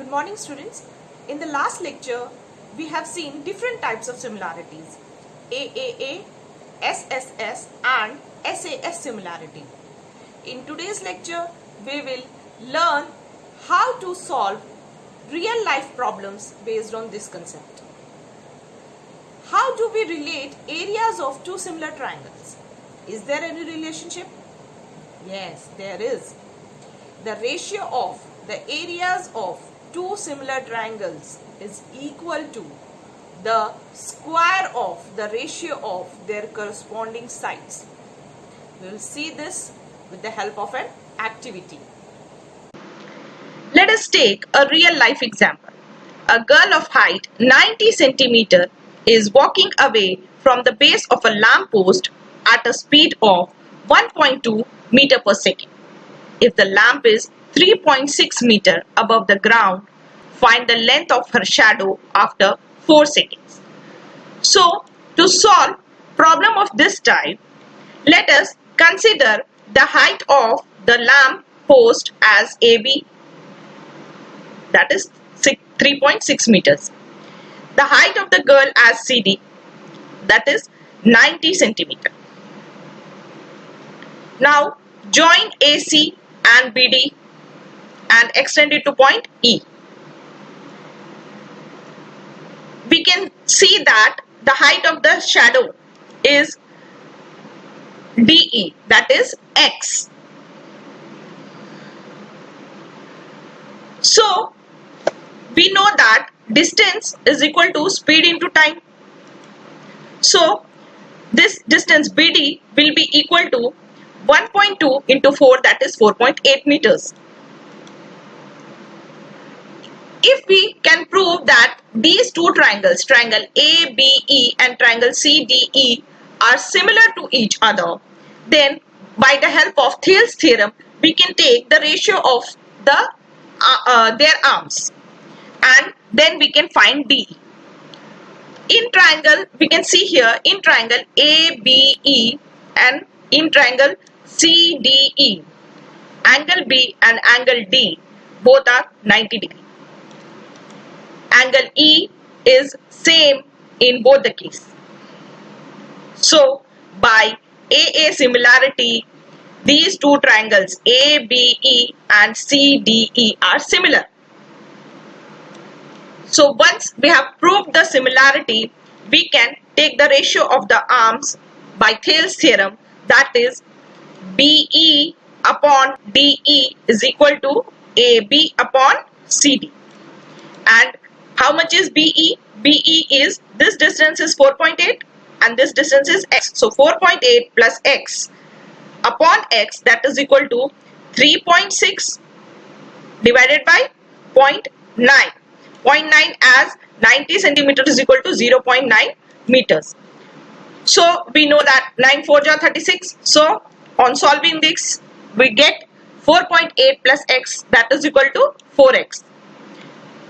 Good morning, students. In the last lecture, we have seen different types of similarities: AAA, SSS and SAS similarity. In today's lecture, we will learn how to solve real life problems based on this concept. How do we relate areas of two similar triangles? Is there any relationship? Yes, there is. The ratio of the areas of two similar triangles is equal to the square of the ratio of their corresponding sides. We will see this with the help of an activity. Let us take a real life example. A girl of height 90 centimeter is walking away from the base of a lamp post at a speed of 1.2 meter per second. If the lamp is 3.6 meter above the ground, find the length of her shadow after 4 seconds. So, to solve problem of this type, let us consider the height of the lamp post as AB, that is 3.6 meters. The height of the girl as CD, that is 90 centimeter. Now, join AC and BD and extend it to point E. We can see that the height of the shadow is DE, that is X. So, we know that distance is equal to speed into time. So, this distance BD will be equal to 1.2 into 4, that is 4.8 meters. If we can prove that these two triangles, triangle ABE and triangle CDE, are similar to each other, then by the help of Thales theorem, we can take the ratio of their arms and then we can find DE. In triangle, we can see here in triangle ABE and in triangle CDE, angle B and angle D both are 90 degrees. Angle E is same in both the cases. So, by AA similarity, these two triangles ABE and CDE are similar. So, once we have proved the similarity, we can take the ratio of the arms by Thales theorem, that is BE upon DE is equal to AB upon CD. And how much is BE? BE is, this distance is 4.8 and this distance is X. So 4.8 plus X upon X, that is equal to 3.6 divided by 0.9. 0.9 as 90 centimeters is equal to 0.9 meters. So we know that 9 4 are 36. So on solving this, we get 4.8 plus X, that is equal to 4X.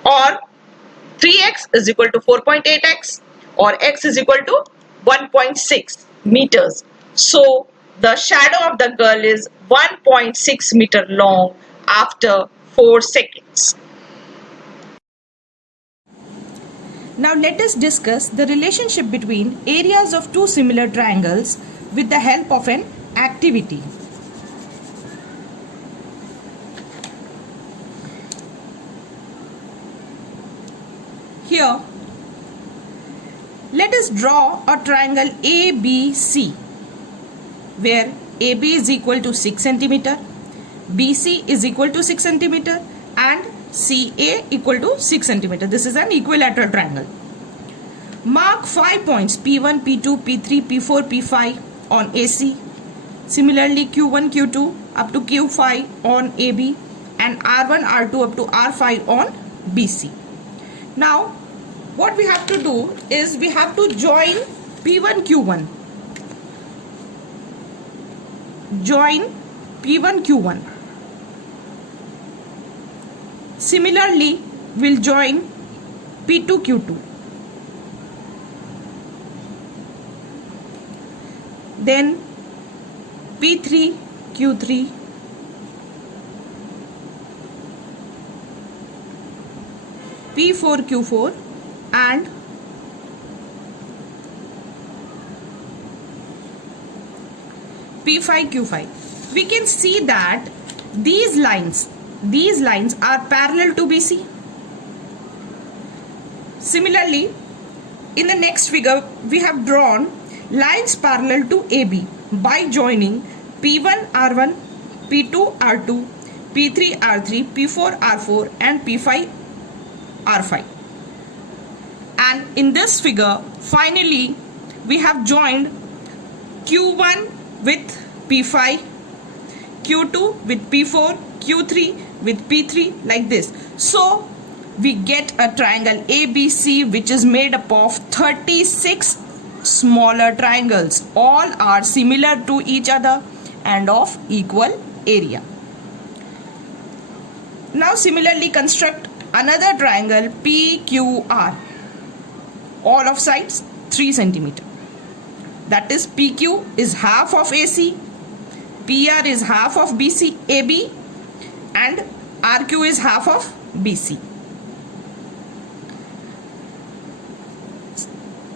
Or 3x is equal to 4.8x, or x is equal to 1.6 meters. So the shadow of the girl is 1.6 meter long after 4 seconds. Now let us discuss the relationship between areas of two similar triangles with the help of an activity. Here, let us draw a triangle ABC, where AB is equal to 6 centimeter, BC is equal to 6 centimeter, and CA equal to 6 centimeter. This is an equilateral triangle. Mark 5 points P1, P2, P3, P4, P5 on AC. Similarly, Q1, Q2 up to Q5 on AB, and R1, R2 up to R5 on BC. Now, what we have to do is we have to join P1, Q1. Join P1, Q1. Similarly, we'll join P2, Q2. Then P3, Q3. P4Q4 and P5Q5. We can see that these lines are parallel to BC. Similarly, in the next figure, we have drawn lines parallel to AB by joining P1 R1, P2 R2, P3 R3, P4 R4 and P5 R5. And in this figure, finally, we have joined Q1 with P5, Q2 with P4, Q3 with P3, like this. So we get a triangle ABC which is made up of 36 smaller triangles. All are similar to each other and of equal area. Now similarly construct another triangle PQR. All of sides 3 centimeter. That is PQ is half of AC, PR is half of BC, AB and RQ is half of BC.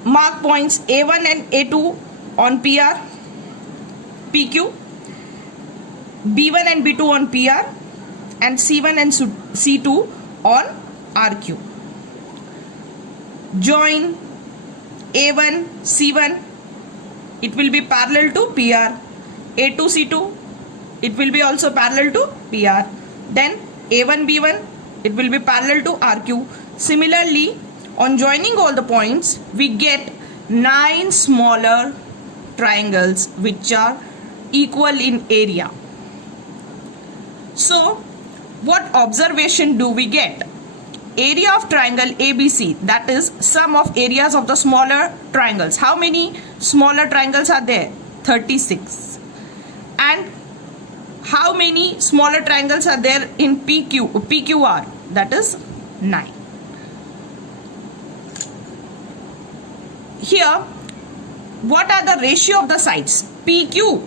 Mark points A1 and A2 on PR, PQ, B1 and B2 on PR and C1 and C2 on RQ. Join A1, C1, it will be parallel to PR. A2, C2, it will be also parallel to PR. Then A1, B1, it will be parallel to RQ. Similarly, on joining all the points, we get 9 smaller triangles which are equal in area. So, what observation do we get? Area of triangle ABC, that is sum of areas of the smaller triangles. How many smaller triangles are there? 36. And how many smaller triangles are there in PQR? That is 9. Here, what are the ratio of the sides? PQ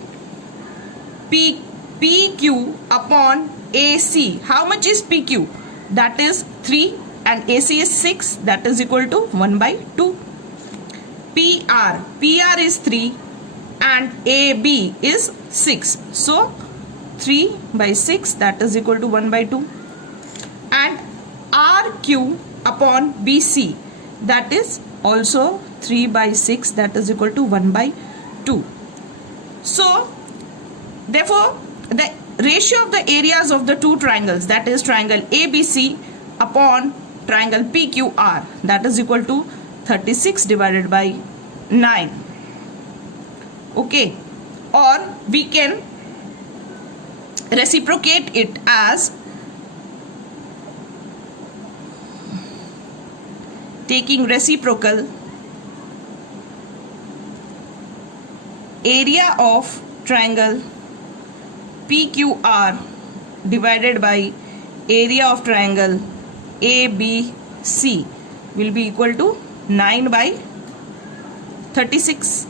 upon AC. How much is PQ? That is 3 and AC is 6. That is equal to 1 by 2. PR is 3 and AB is 6. So 3 by 6, that is equal to 1 by 2. And RQ upon BC, that is also 3 by 6, that is equal to 1 by 2. So therefore the ratio of the areas of the two triangles, that is triangle ABC upon triangle PQR, that is equal to 36 divided by 9. Okay, or we can reciprocate it as taking reciprocal area of triangle PQR divided by area of triangle ABC will be equal to 9 by 36.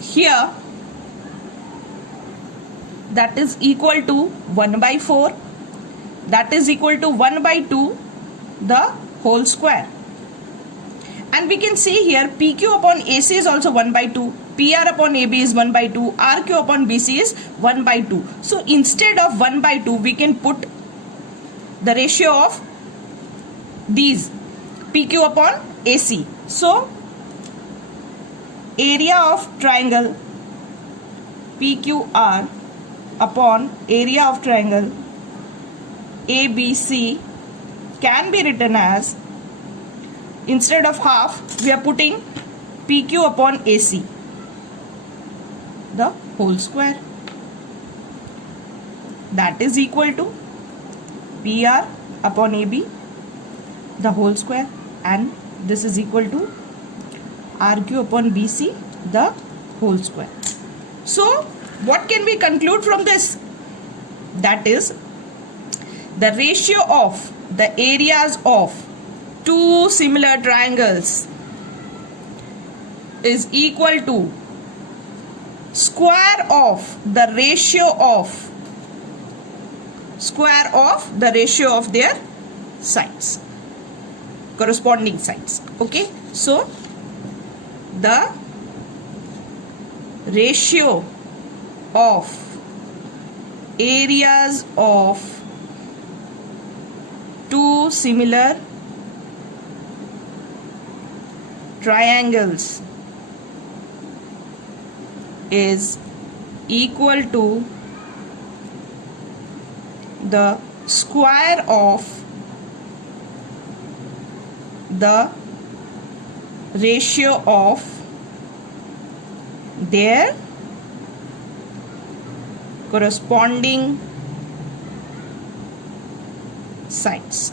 Here that is equal to 1 by 4, that is equal to 1 by 2 the whole square. And we can see here PQ upon AC is also 1 by 2, PR upon AB is 1 by 2, RQ upon BC is 1 by 2. So instead of 1 by 2, we can put the ratio of these PQ upon AC. So area of triangle PQR upon area of triangle ABC can be written as, instead of half, we are putting PQ upon AC, the whole square. That is equal to PR upon AB, the whole square, and this is equal to RQ upon BC, the whole square. So, what can we conclude from this? That is, the ratio of the areas of two similar triangles is equal to square of the ratio of their sides, corresponding sides. Okay, so the ratio of areas of two similar triangles is equal to the square of the ratio of their corresponding sides.